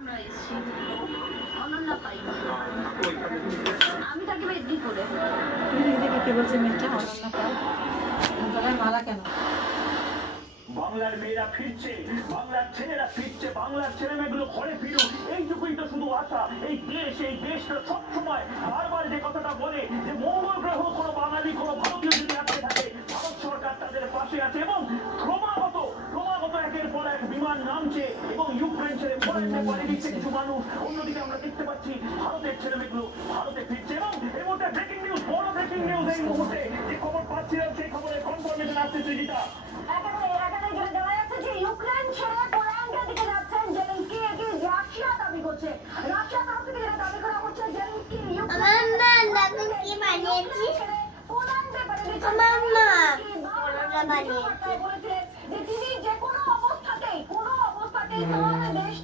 আমরা এসেছি অনন্যা পাই আমি তাকে বেদি করে দেখে কে বলছে মেয়েটা অনন্যা পাল গলায় মালা কেন? বাংলার মেয়েরা ফিরছে, বাংলার ছেলেরা ফিরছে, বাংলার ছেলেমেয়েগুলো ঘরে ফিরুক, এইটুকুই তো শুধু আশা। এই দেশটা সবসময় বারবার যে কথাটা বলে যে মঙ্গল গ্রহ কোনো বাঙালি কোনো ভারতীয় যদি আটকে থাকে, ভারত সরকার তাদের পাশে আছে এবং ক্রমাগত একের পর এক বিমান নামছে এবং ইউক্রেন ছেড়ে পোল্যান্ডে পাড়ি দিচ্ছে কিছু মানুষ। অন্যদিকে আমরা দেখতে পাচ্ছি ভারতের ছেলেমেয়েগুলো ভারতে ফিরছে এবং এই মুহূর্তে ব্রেকিং নিউজ, বড় ব্রেকিং নিউজ এই মুহূর্তে যে খবর পাচ্ছিলাম সেই খবরের কনফার্মেশন আসছে সৃজিতা। ইউক্রেন ছেড়ে পোল্যান্ডের দিকে যাচ্ছেন জেলেনস্কি। এটি রাশিয়া দাবি করছে, রাশিয়া তরফ থেকে যেটা দাবি করা হচ্ছে জেলেনস্কি কি বানিয়েছি পোল্যান্ডে পাঠিয়ে বানিয়েছি বলেছিলেন যে তিনি যে কোনো অবস্থাতেই দেশ